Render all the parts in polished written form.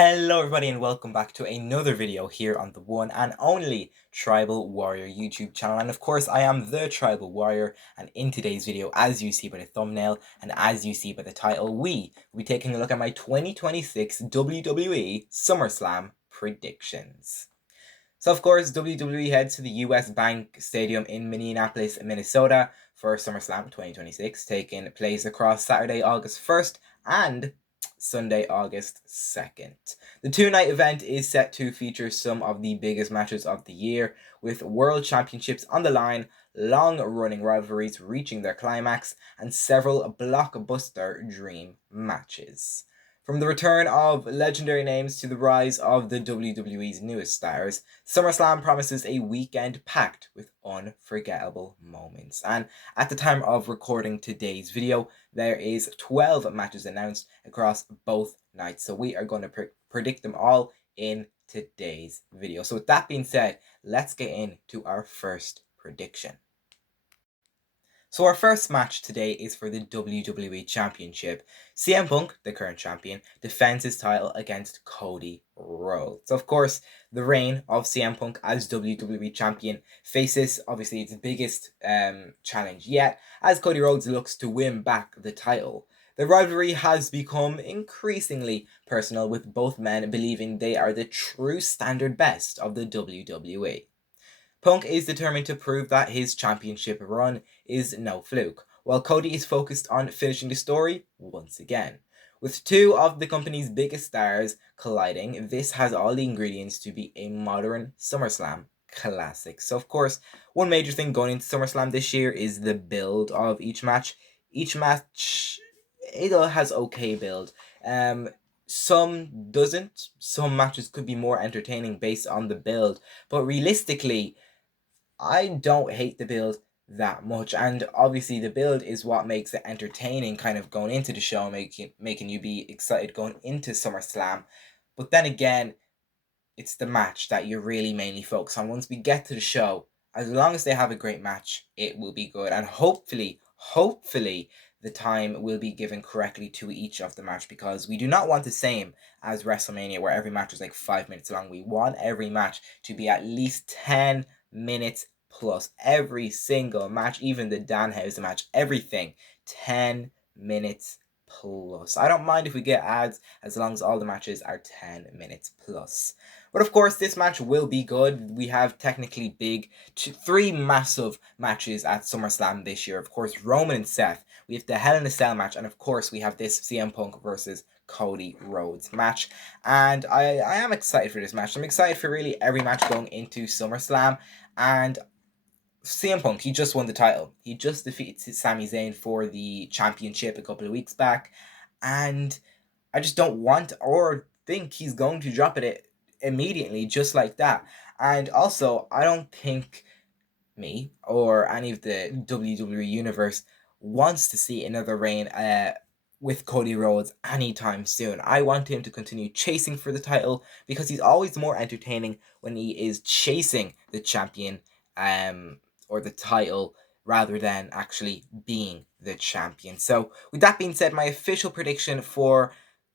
Hello everybody and welcome back to another video here on the one and only Tribal Warrior YouTube channel. And of course I am the Tribal Warrior, and in today's video, as you see by the thumbnail and as you see by the title, we will be taking a look at my 2026 WWE SummerSlam predictions. So of course, WWE heads to the US Bank Stadium in Minneapolis, Minnesota for SummerSlam 2026, taking place across Saturday, August 1st and Sunday, August 2nd. The two-night event is set to feature some of the biggest matches of the year, with world championships on the line, long-running rivalries reaching their climax, and several blockbuster dream matches. From the return of legendary names to the rise of the WWE's newest stars, SummerSlam promises a weekend packed with unforgettable moments. And at the time of recording today's video, there is 12 matches announced across both nights. So we are going to predict them all in today's video. So with that being said, let's get into our first prediction. So our first match today is for the WWE Championship. CM Punk, the current champion, defends his title against Cody Rhodes. Of course, the reign of CM Punk as WWE Champion faces, obviously, its biggest challenge yet, as Cody Rhodes looks to win back the title. The rivalry has become increasingly personal, with both men believing they are the true standard best of the WWE. Punk is determined to prove that his championship run is no fluke, while Cody is focused on finishing the story once again. With two of the company's biggest stars colliding, this has all the ingredients to be a modern SummerSlam classic. So of course, one major thing going into SummerSlam this year is the build of each match. Each match, it has okay build. Some doesn't. Some matches could be more entertaining based on the build, but realistically, I don't hate the build that much, and obviously the build is what makes it entertaining, kind of going into the show, making you be excited going into SummerSlam. But then again, it's the match that you're really mainly focused on. Once we get to the show, as long as they have a great match, it will be good, and hopefully, the time will be given correctly to each of the match, because we do not want the same as WrestleMania where every match was like 5 minutes long. We want every match to be at least 10 minutes plus. Every single match, even the Danhausen match, everything 10 minutes plus. I don't mind if we get ads as long as all the matches are 10 minutes plus. But of course, this match will be good. We have technically three massive matches at SummerSlam this year. Of course, Roman and Seth. We have the Hell in a Cell match, and of course, we have this CM Punk versus Cody Rhodes match. And I am excited for this match. I'm excited for really every match going into SummerSlam. And CM Punk, he just won the title. He just defeated Sami Zayn for the championship a couple of weeks back. And I just don't want or think he's going to drop it immediately just like that. And also, I don't think me or any of the WWE universe wants to see another reign with Cody Rhodes anytime soon. I want him to continue chasing for the title, because he's always more entertaining when he is chasing the champion or the title rather than actually being the champion. So with that being said, my official prediction for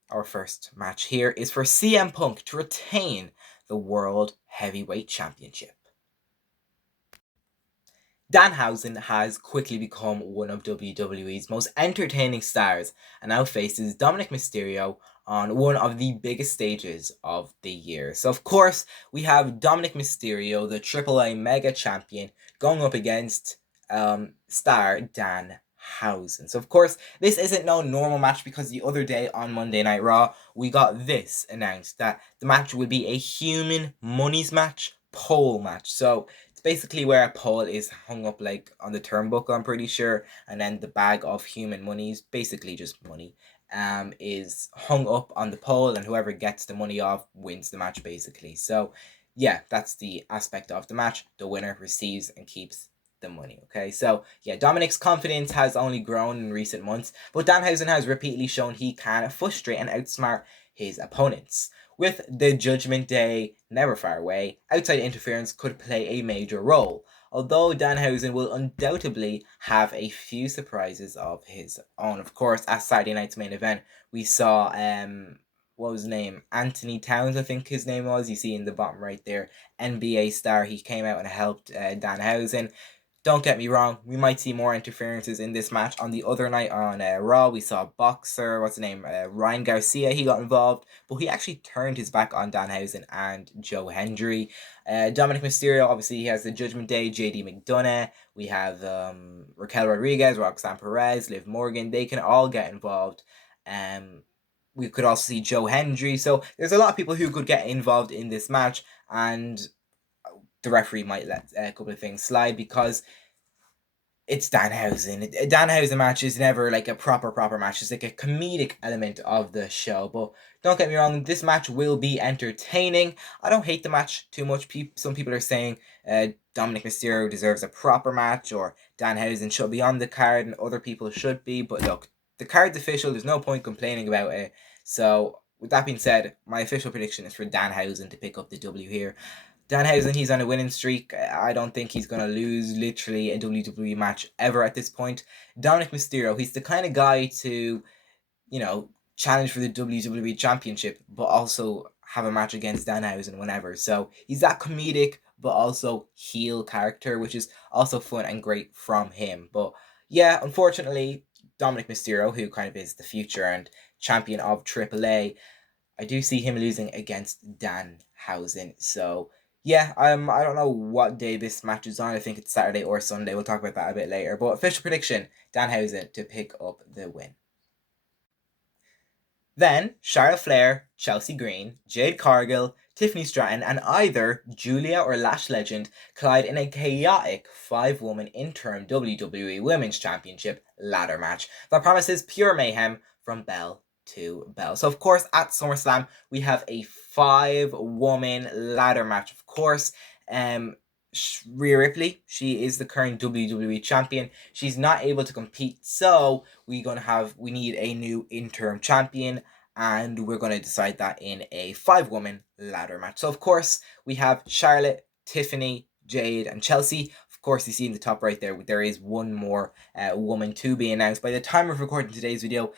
our first match here is for CM Punk to retain the World Heavyweight Championship. Danhausen has quickly become one of WWE's most entertaining stars and now faces Dominic Mysterio on one of the biggest stages of the year. So of course, we have Dominic Mysterio, the AAA Mega Champion, going up against star Danhausen. So of course, this isn't no normal match, because the other day on Monday Night Raw, we got this announced, that the match would be a human monies match, pole match. So basically where a pole is hung up like on the turnbuckle, I'm pretty sure, and then the bag of human monies, basically just money, is hung up on the pole, and whoever gets the money off wins the match, basically. So yeah, that's the aspect of the match. The winner receives and keeps the money. Okay, so yeah, Dominic's confidence has only grown in recent months, but Danhausen has repeatedly shown he can frustrate and outsmart his opponents. With the Judgment Day never far away, outside interference could play a major role, although Danhausen will undoubtedly have a few surprises of his own. Of course, at Saturday night's main event, we saw what was his name? Anthony Towns, I think his name was. You see in the bottom right there, NBA star. He came out and helped Danhausen. Don't get me wrong, we might see more interferences in this match. On the other night on Raw, we saw boxer, what's his name, Ryan Garcia, he got involved, but he actually turned his back on Danhausen and Joe Hendry. Dominic Mysterio, obviously, he has the Judgment Day, JD McDonough. We have Raquel Rodriguez, Roxanne Perez, Liv Morgan. They can all get involved. We could also see Joe Hendry. So there's a lot of people who could get involved in this match, and the referee might let a couple of things slide because it's Danhausen. A Danhausen match is never like a proper match. It's like a comedic element of the show. But don't get me wrong, this match will be entertaining. I don't hate the match too much. Some people are saying Dominic Mysterio deserves a proper match, or Danhausen should be on the card and other people should be. But look, the card's official. There's no point complaining about it. So with that being said, my official prediction is for Danhausen to pick up the W here. Danhausen, he's on a winning streak. I don't think he's going to lose literally a WWE match ever at this point. Dominic Mysterio, he's the kind of guy to, challenge for the WWE Championship, but also have a match against Danhausen whenever. So he's that comedic, but also heel character, which is also fun and great from him. But yeah, unfortunately, Dominic Mysterio, who kind of is the future and champion of AAA, I do see him losing against Danhausen. So yeah, I don't know what day this match is on. I think it's Saturday or Sunday. We'll talk about that a bit later. But official prediction, Danhausen to pick up the win. Then, Charlotte Flair, Chelsea Green, Jade Cargill, Tiffany Stratton, and either Julia or Lash Legend collide in a chaotic 5-woman interim WWE Women's Championship ladder match that promises pure mayhem from bell to bell. So, of course, at SummerSlam, we have a 5-woman ladder match. Of course, Rhea Ripley, she is the current WWE champion. She's not able to compete, so we need a new interim champion, and we're going to decide that in a 5-woman ladder match. So, of course, we have Charlotte, Tiffany, Jade, and Chelsea. Of course, you see in the top right there is one more woman to be announced. By the time of recording today's video,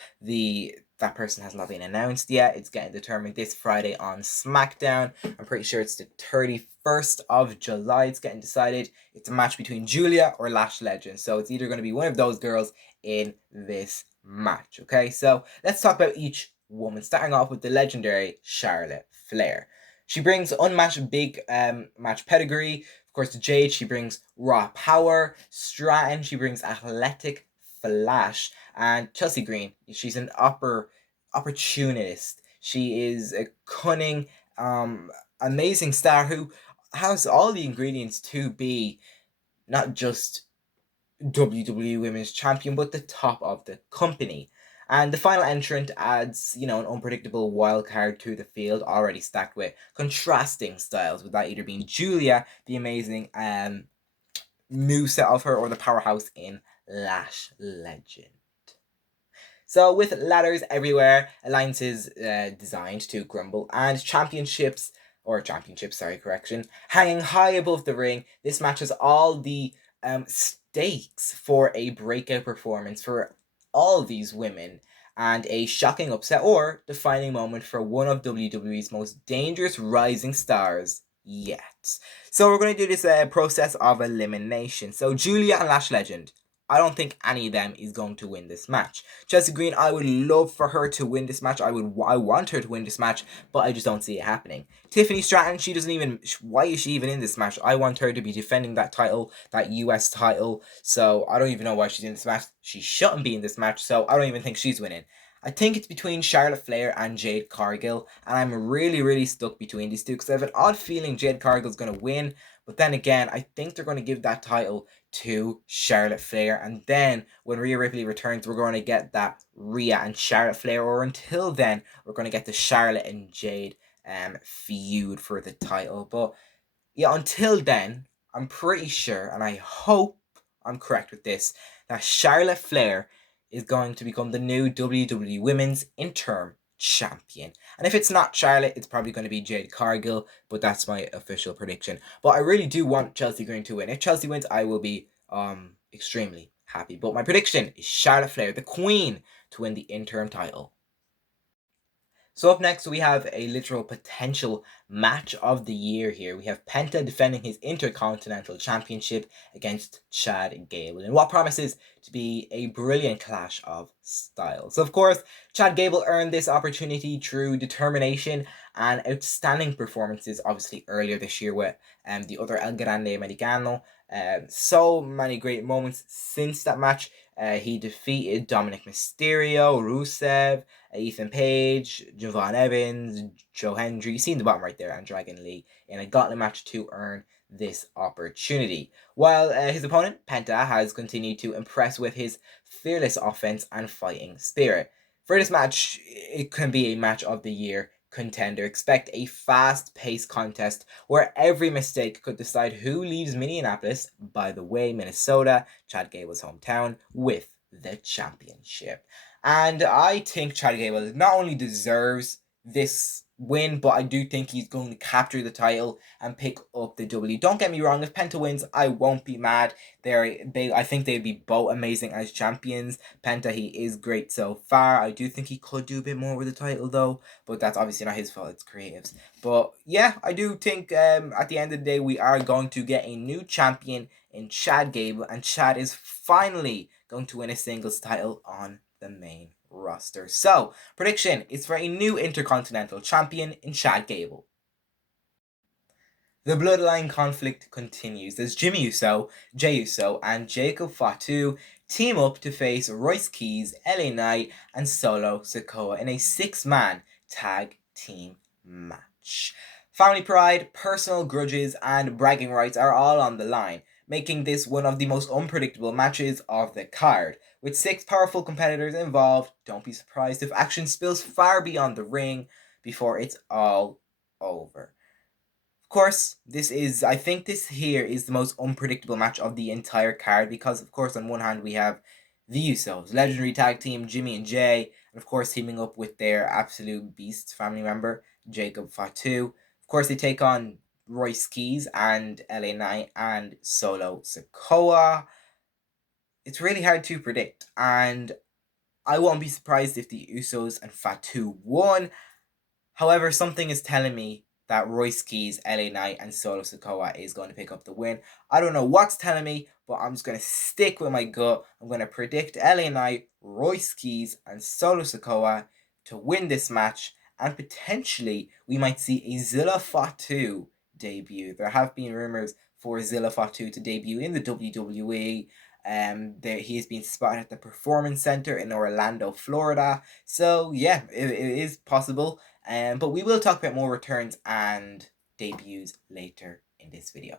that person has not been announced yet. It's getting determined this Friday on SmackDown. I'm pretty sure it's the 31st of July. It's getting decided. It's a match between Julia or Lash Legend. So it's either going to be one of those girls in this match. Okay, so let's talk about each woman, starting off with the legendary Charlotte Flair. She brings unmatched big match pedigree. Of course, to Jade, she brings raw power. Stratton, she brings athletic flash. And Chelsea Green, she's an opportunist. She is a cunning, amazing star who has all the ingredients to be not just WWE Women's Champion, but the top of the company. And the final entrant adds, an unpredictable wild card to the field, already stacked with contrasting styles, with that either being Julia, the amazing moveset of her, or the powerhouse in Lash Legend. So with ladders everywhere, alliances designed to crumble, and championships, hanging high above the ring, this match has all the stakes for a breakout performance for all these women, and a shocking upset or defining moment for one of WWE's most dangerous rising stars yet. So we're going to do this process of elimination. So Julia and Lash Legend, I don't think any of them is going to win this match. Chelsea Green, I would love for her to win this match. I want her to win this match, but I just don't see it happening. Tiffany Stratton, why is she even in this match? I want her to be defending that title, that US title. So I don't even know why she's in this match. She shouldn't be in this match, so I don't even think she's winning. I think it's between Charlotte Flair and Jade Cargill, and I'm really stuck between these two because I have an odd feeling Jade Cargill's going to win, but then again, I think they're going to give that title to Charlotte Flair, and then when Rhea Ripley returns, we're going to get that Rhea and Charlotte Flair, or until then, we're going to get the Charlotte and Jade feud for the title. But yeah, until then, I'm pretty sure, and I hope I'm correct with this, that Charlotte Flair is going to become the new WWE Women's Interim Champion. And if it's not Charlotte, it's probably going to be Jade Cargill, but that's my official prediction. But I really do want Chelsea Green to win. If Chelsea wins, I will be extremely happy. But my prediction is Charlotte Flair, the Queen, to win the interim title. So up next, we have a literal potential match of the year here. We have Penta defending his Intercontinental Championship against Chad Gable in what promises to be a brilliant clash of styles. Of course, Chad Gable earned this opportunity through determination and outstanding performances, obviously earlier this year with the other El Grande Americano. So many great moments since that match. He defeated Dominic Mysterio, Rusev, Ethan Page, Javon Evans, Joe Hendry. You see in the bottom right there, and Dragon Lee in a gauntlet match to earn this opportunity. While his opponent, Penta, has continued to impress with his fearless offense and fighting spirit. For this match, it can be a match of the year contender. Expect a fast-paced contest where every mistake could decide who leaves Minneapolis, by the way, Minnesota, Chad Gable's hometown, with the championship. And I think Chad Gable not only deserves this win, but I do think he's going to capture the title and pick up the W. Don't get me wrong, if Penta wins, I won't be mad. I think they'd be both amazing as champions. Penta, he is great so far. I do think he could do a bit more with the title though, but that's obviously not his fault, it's creatives. But yeah, I do think at the end of the day, we are going to get a new champion in Chad Gable, and Chad is finally going to win a singles title on the main roster. So, prediction is for a new Intercontinental Champion in Chad Gable. The Bloodline conflict continues as Jimmy Uso, Jey Uso, and Jacob Fatu team up to face Royce Keys, LA Knight, and Solo Sikoa in a 6-man tag team match. Family pride, personal grudges, and bragging rights are all on the line, making this one of the most unpredictable matches of the card. With 6 powerful competitors involved, don't be surprised if action spills far beyond the ring before it's all over. Of course, I think this here is the most unpredictable match of the entire card because, of course, on one hand we have the Usos, legendary tag team Jimmy and Jay, and of course teaming up with their absolute beast family member, Jacob Fatu. Of course, they take on Royce Keys and LA Knight and Solo Sikoa. It's really hard to predict, and I won't be surprised if the Usos and Fatu won. However, something is telling me that Royce Keys, LA Knight, and Solo Sikoa is going to pick up the win. I don't know what's telling me, but I'm just going to stick with my gut. I'm going to predict LA Knight, Royce Keys, and Solo Sikoa to win this match, and potentially we might see a Zilla Fatu debut. There have been rumors for Zilla Fatu to debut in the WWE. He has been spotted at the Performance Center in Orlando, Florida. So yeah, it is possible. But we will talk about more returns and debuts later in this video.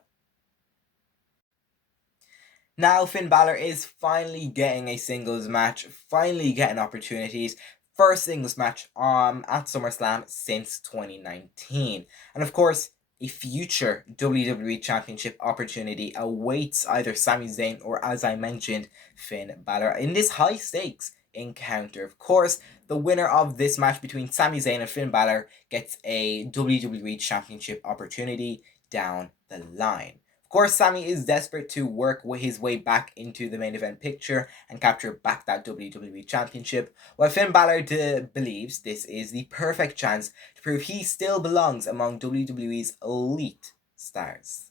Now Finn Balor is finally getting a singles match, finally getting opportunities. First singles match at SummerSlam since 2019. And of course, a future WWE Championship opportunity awaits either Sami Zayn or, as I mentioned, Finn Balor in this high stakes encounter. Of course, the winner of this match between Sami Zayn and Finn Balor gets a WWE Championship opportunity down the line. Of course, Sami is desperate to work his way back into the main event picture and capture back that WWE Championship, while Finn Balor believes this is the perfect chance to prove he still belongs among WWE's elite stars.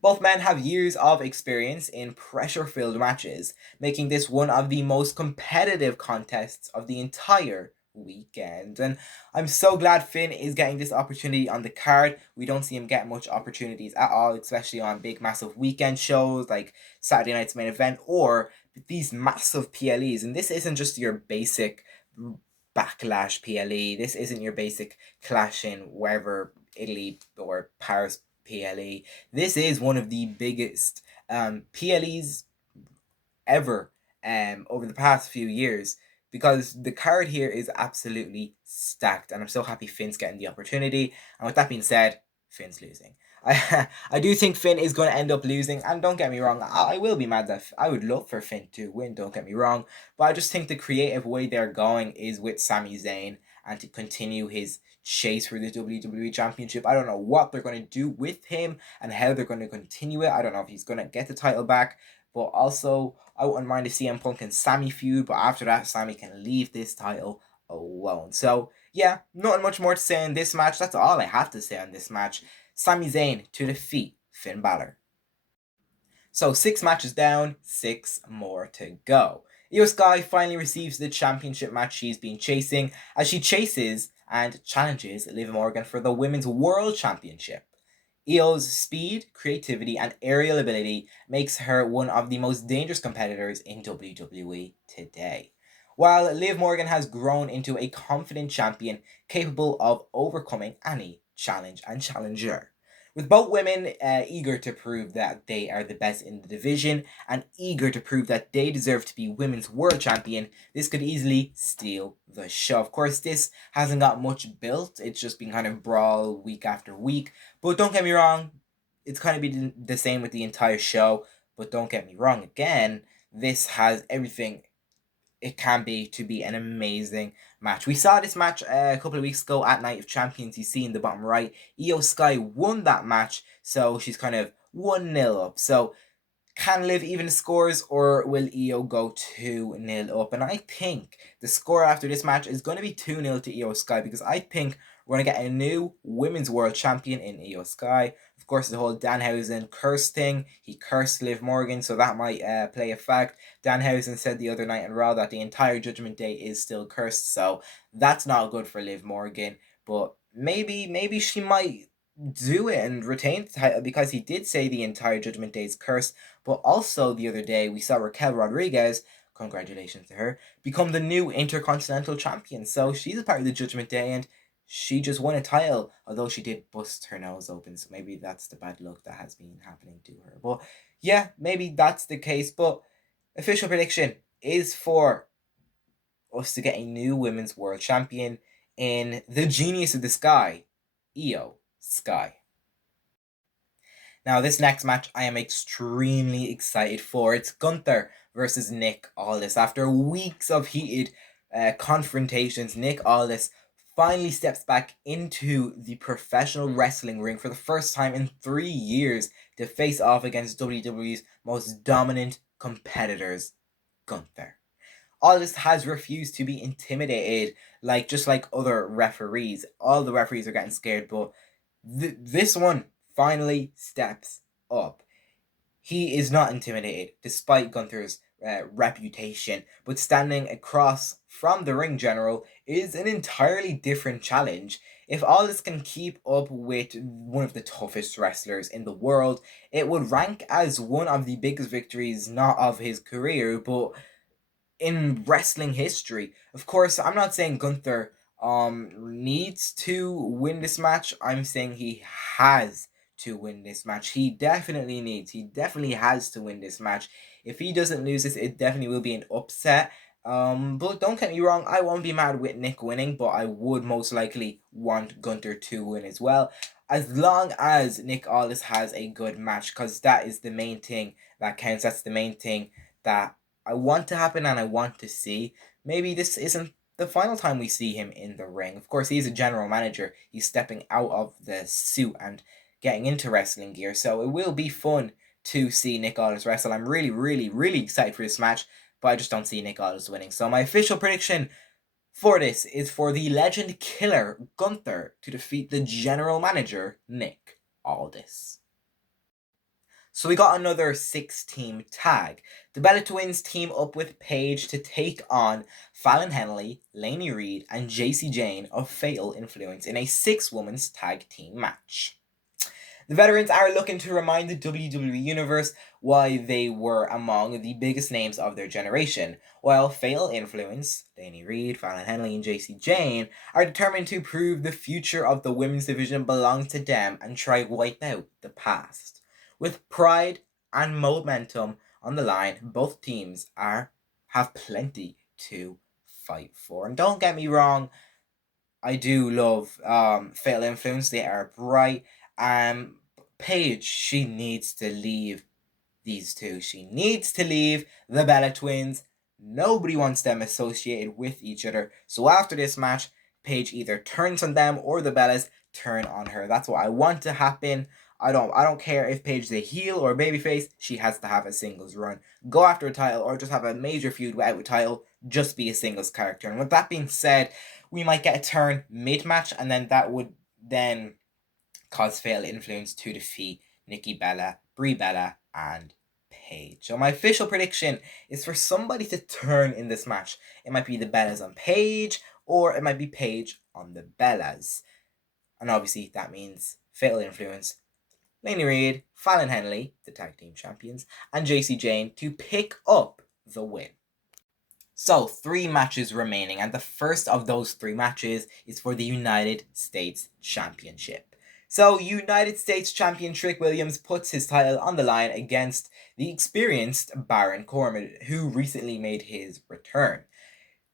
Both men have years of experience in pressure-filled matches, making this one of the most competitive contests of the entire weekend. And I'm so glad Finn is getting this opportunity on the card. We don't see him get much opportunities at all, especially on big massive weekend shows like Saturday night's main event or these massive PLEs. And this isn't just your basic Backlash PLE. This isn't your basic Clash in wherever Italy or Paris PLE. This is one of the biggest PLEs ever over the past few years, because the card here is absolutely stacked, and I'm so happy Finn's getting the opportunity. And with that being said, Finn's losing. I do think Finn is going to end up losing, and don't get me wrong, I will be mad that I would love for Finn to win, don't get me wrong, but I just think the creative way they're going is with Sami Zayn and to continue his chase for the WWE Championship. I don't know what they're going to do with him and how they're going to continue it. I don't know if he's going to get the title back, but also I wouldn't mind a CM Punk and Sami feud, but after that, Sami can leave this title alone. So yeah, not much more to say on this match. That's all I have to say on this match. Sami Zayn to defeat Finn Balor. So 6 matches down, 6 more to go. Io Sky finally receives the championship match she's been chasing as she chases and challenges Liv Morgan for the Women's World Championship. Io's speed, creativity, and aerial ability makes her one of the most dangerous competitors in WWE today. While Liv Morgan has grown into a confident champion capable of overcoming any challenge and challenger. With both women eager to prove that they are the best in the division and eager to prove that they deserve to be Women's World Champion, this could easily steal the show. Of course, this hasn't got much built. It's just been kind of brawl week after week. But don't get me wrong, it's kind of been the same with the entire show. But don't get me wrong, again, this has everything it can be to be an amazing match. We saw this match a couple of weeks ago at Night of Champions. You see in the bottom right, Io Sky won that match, so she's kind of 1-0 up. So can Liv even the scores, or will Io go 2-0 up? And I think the score after this match is going to be 2-0 to Io Sky, because I think we're going to get a new Women's World Champion in Io Sky. Of course, the whole Danhausen curse thing. He cursed Liv Morgan, so that might play a fact. Danhausen said the other night in Raw that the entire Judgment Day is still cursed, so that's not good for Liv Morgan. But maybe she might do it and retain the title, because he did say the entire Judgment Day is cursed. But also the other day we saw Raquel Rodriguez, congratulations to her, become the new Intercontinental Champion. So she's a part of the Judgment Day, and she just won a title, although she did bust her nose open, so maybe that's the bad luck that has been happening to her. But yeah, maybe that's the case. But official prediction is for us to get a new Women's World Champion in the Genius of the Sky, Io Sky. Now, this next match I am extremely excited for. It's Gunther versus Nick Aldis. After weeks of heated confrontations, Nick Aldis finally steps back into the professional wrestling ring for the first time in 3 years to face off against WWE's most dominant competitors, Gunther. Aldis has refused to be intimidated, just like other referees. All the referees are getting scared, but this one finally steps up. He is not intimidated, despite Gunther's reputation, but standing across from the ring general is an entirely different challenge. If Aldis can keep up with one of the toughest wrestlers in the world, it would rank as one of the biggest victories, not of his career, but in wrestling history. Of course, I'm not saying Gunther needs to win this match. I'm saying he has to win this match. He definitely has to win this match. If he doesn't lose this, it definitely will be an upset. But don't get me wrong, I won't be mad with Nick winning, but I would most likely want Gunther to win as well, as long as Nick Aldis has a good match, because that is the main thing that counts. That's the main thing that I want to happen and I want to see. Maybe this isn't the final time we see him in the ring. Of course, he's a general manager. He's stepping out of the suit and getting into wrestling gear, so it will be fun to see Nick Aldis wrestle. I'm really excited for this match, but I just don't see Nick Aldis winning. So my official prediction for this is for the legend killer Gunther to defeat the general manager Nick Aldis. So we got another 6-team tag. The Bella Twins team up with Paige to take on Fallon Henley, Lainey Reed, and JC Jane of Fatal Influence in a 6-women's tag team match. The veterans are looking to remind the WWE Universe why they were among the biggest names of their generation, while Fatal Influence, Lainey Reed, Fallon Henley, and JC Jane are determined to prove the future of the women's division belongs to them and try wipe out the past. With pride and momentum on the line, both teams have plenty to fight for. And don't get me wrong, I do love Fatal Influence. They are bright. Paige, she needs to leave these two. She needs to leave the Bella Twins. Nobody wants them associated with each other. So after this match, Paige either turns on them or the Bellas turn on her. That's what I want to happen. I don't care if Paige is a heel or a babyface. She has to have a singles run. Go after a title or just have a major feud without a title. Just be a singles character. And with that being said, we might get a turn mid-match, and then that would then cause Fatal Influence to defeat Nikki Bella, Brie Bella, and Paige. So my official prediction is for somebody to turn in this match. It might be the Bellas on Paige, or it might be Paige on the Bellas. And obviously that means Fatal Influence, Laney Reid, Fallon Henley, the tag team champions, and JC Jane to pick up the win. So 3 matches remaining, and the first of those 3 matches is for the United States Championship. So United States Champion Trick Williams puts his title on the line against the experienced Baron Corbin, who recently made his return.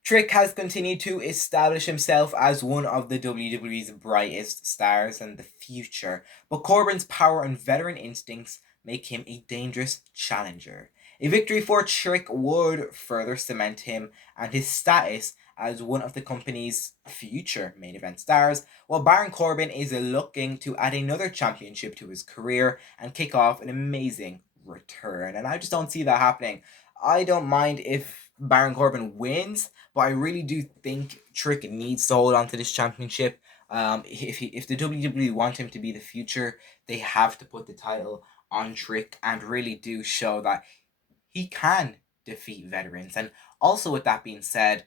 Trick has continued to establish himself as one of the WWE's brightest stars in the future, but Corbin's power and veteran instincts make him a dangerous challenger. A victory for Trick would further cement him and his status as one of the company's future main event stars, while Baron Corbin is looking to add another championship to his career and kick off an amazing return. And I just don't see that happening. I don't mind if Baron Corbin wins, but I really do think Trick needs to hold on to this championship. If the WWE want him to be the future, they have to put the title on Trick and really do show that he can defeat veterans. And also, with that being said,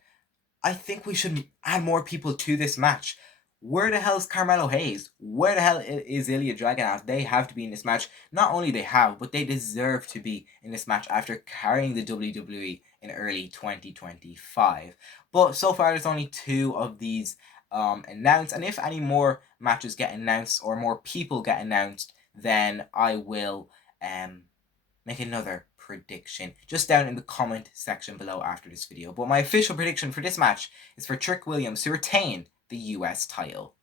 I think we should add more people to this match. Where the hell is Carmelo Hayes? Where the hell is Ilya Dragunov? They have to be in this match. Not only they have, but they deserve to be in this match after carrying the WWE in early 2025. But so far, there's only 2 of these announced. And if any more matches get announced or more people get announced, then I will make another prediction just down in the comment section below after this video. But my official prediction for this match is for Trick Williams to retain the US title.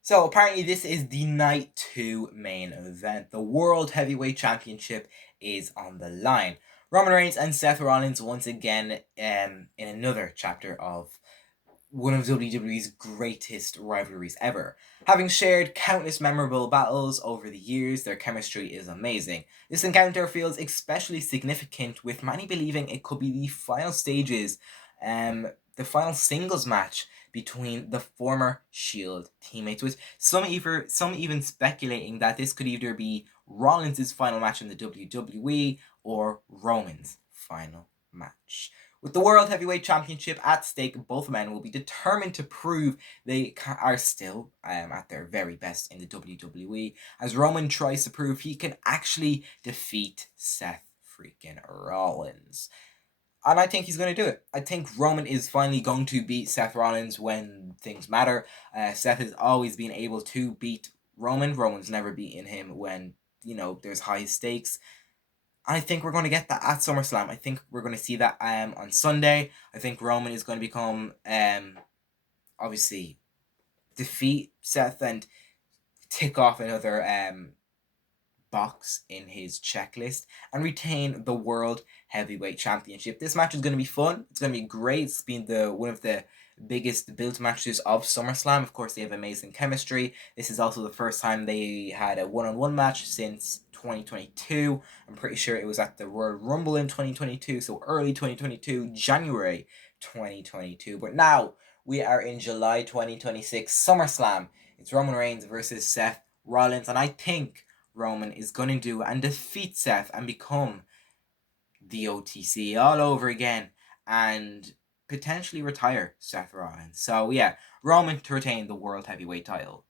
So apparently this is the night 2 main event. The World Heavyweight Championship is on the line. Roman Reigns and Seth Rollins once again in another chapter of one of WWE's greatest rivalries ever. Having shared countless memorable battles over the years, their chemistry is amazing. This encounter feels especially significant, with many believing it could be the final stages, the final singles match between the former Shield teammates, with some even speculating that this could either be Rollins' final match in the WWE or Roman's final match. With the World Heavyweight Championship at stake, both men will be determined to prove they are still at their very best in the WWE, as Roman tries to prove he can actually defeat Seth freaking Rollins. And I think he's going to do it. I think Roman is finally going to beat Seth Rollins when things matter. Seth has always been able to beat Roman. Roman's never beaten him when, there's high stakes. I think we're going to get that at SummerSlam. I think we're going to see that on Sunday. I think Roman is going to become, obviously, defeat Seth and tick off another box in his checklist and retain the World Heavyweight Championship. This match is going to be fun. It's going to be great. It's been one of the biggest build matches of SummerSlam. Of course, they have amazing chemistry. This is also the first time they had a one-on-one match since 2022. I'm pretty sure it was at the Royal Rumble in 2022, so early 2022, January 2022. But now we are in July 2026, SummerSlam. It's Roman Reigns versus Seth Rollins, and I think Roman is going to do and defeat Seth and become the OTC all over again and potentially retire Seth Rollins. So yeah, Roman to retain the World Heavyweight title.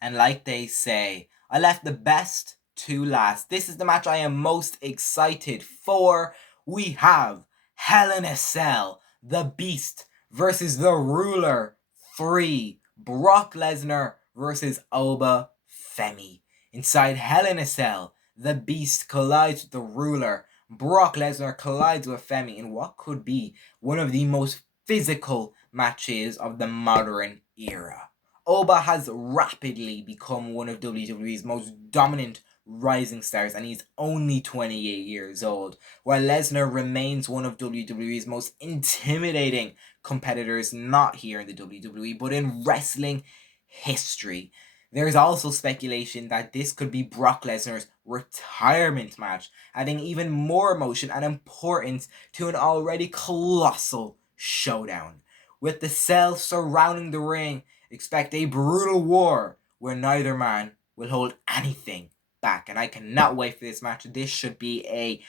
And like they say, I left the best to last. This is the match I am most excited for. We have Hell in a Cell, the Beast versus the Ruler 3, Brock Lesnar versus Oba Femi. Inside Hell in a Cell, the Beast collides with the Ruler. Brock Lesnar collides with Femi in what could be one of the most physical matches of the modern era. Oba has rapidly become one of WWE's most dominant rising stars, and he's only 28 years old, while Lesnar remains one of WWE's most intimidating competitors, not here in the WWE, but in wrestling history. There's also speculation that this could be Brock Lesnar's retirement match, adding even more emotion and importance to an already colossal showdown. With the cells surrounding the ring, expect a brutal war where neither man will hold anything back. And I cannot wait for this match. This should be a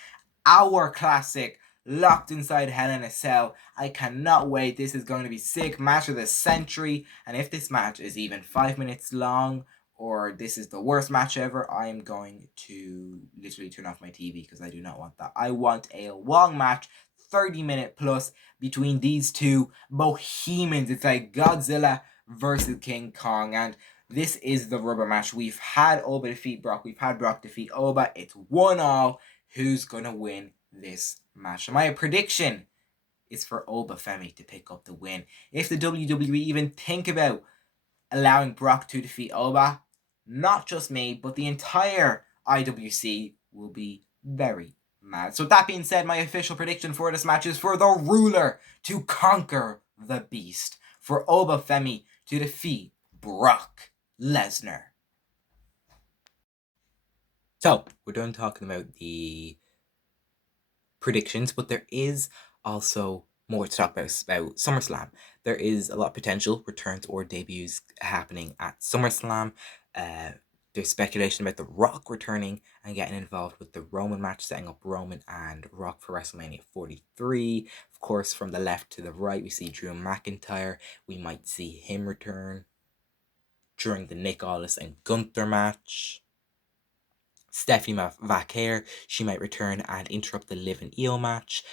hour classic locked inside Hell in a Cell. I cannot wait. This is going to be sick. Match of the century. And if this match is even 5 minutes long, or this is the worst match ever, I am going to literally turn off my TV because I do not want that. I want a long match, 30-minute plus, between these two bohemians. It's like Godzilla versus King Kong. And this is the rubber match. We've had Oba defeat Brock. We've had Brock defeat Oba. It's 1-1. Who's going to win this match? So my prediction is for Oba Femi to pick up the win. If the WWE even think about allowing Brock to defeat Oba, not just me, but the entire IWC will be very mad. So with that being said, my official prediction for this match is for the ruler to conquer the beast, for Oba Femi to defeat Brock Lesnar. So, we're done talking about the predictions, but there is also more to talk about SummerSlam. There is a lot of potential returns or debuts happening at SummerSlam. There's speculation about The Rock returning and getting involved with the Roman match, setting up Roman and Rock for WrestleMania 43. Of course, from the left to the right, we see Drew McIntyre. We might see him return during the Nick Aldis and Gunther match. Stephanie McMahon, she might return and interrupt the Liv and Io match.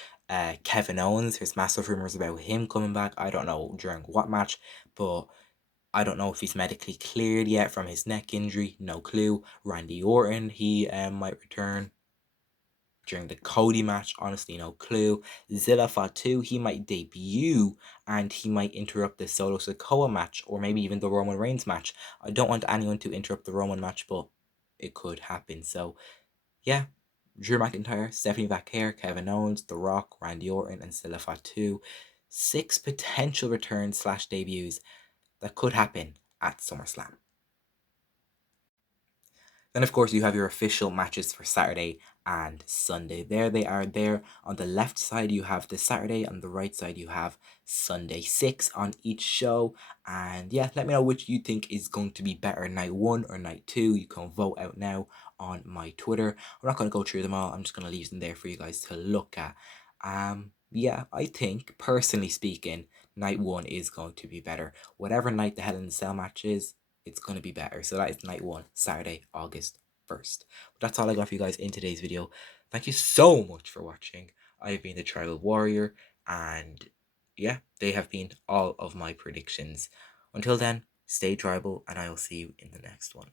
Kevin Owens, there's massive rumors about him coming back. I don't know during what match, but I don't know if he's medically cleared yet from his neck injury. No clue. Randy Orton, he might return during the Cody match. Honestly, no clue. Zilla Fatu, he might debut and he might interrupt the Solo Sikoa match, or maybe even the Roman Reigns match. I don't want anyone to interrupt the Roman match, but it could happen. So yeah, Drew McIntyre, Stephanie McMahon, Kevin Owens, The Rock, Randy Orton, and Zilla Fatu. 6 potential returns / debuts that could happen at SummerSlam. Then, of course, you have your official matches for Saturday and Sunday. There they are there. On the left side, you have the Saturday. On the right side, you have Sunday. 6 on each show. And yeah, let me know which you think is going to be better, night 1 or night 2. You can vote out now on my Twitter. I'm not going to go through them all. I'm just going to leave them there for you guys to look at. Yeah, I think, personally speaking, night 1 is going to be better. Whatever night the Hell in a Cell match is, it's going to be better. So that is night 1, Saturday, August 1st. But that's all I got for you guys in today's video. Thank you so much for watching. I've been the Tribal Warrior, and yeah, they have been all of my predictions. Until then, stay tribal, and I will see you in the next one.